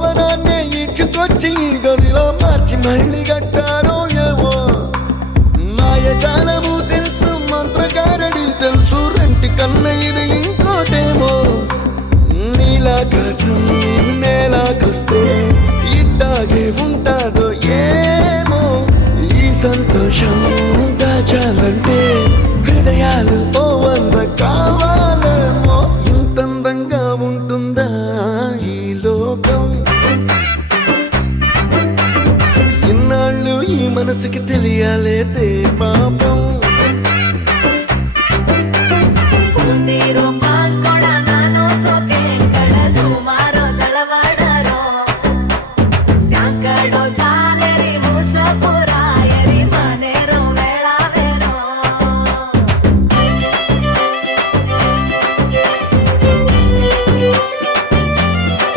భవనాన్ని ఇచ్చుకొచ్చి గదిలో మార్చి మళ్ళీ కట్టారో ఏమో మాయజాలము తెలుసు మంత్రగారడి తెలుసు రెంటి కన్న ఇది ఇంకోటేమో నీలాకాశం నేలాకొస్తే ఇట్టాగే ఉంటాదో ఏమో ఈ సంతోషం దాచాలంటే హృదయాలు ఓ వంద కావాలేమో ఇంతందంగా ఉంటుందా ఈ లోకం ఇన్నాళ్ళు ఈ మనసుకి తెలియాలే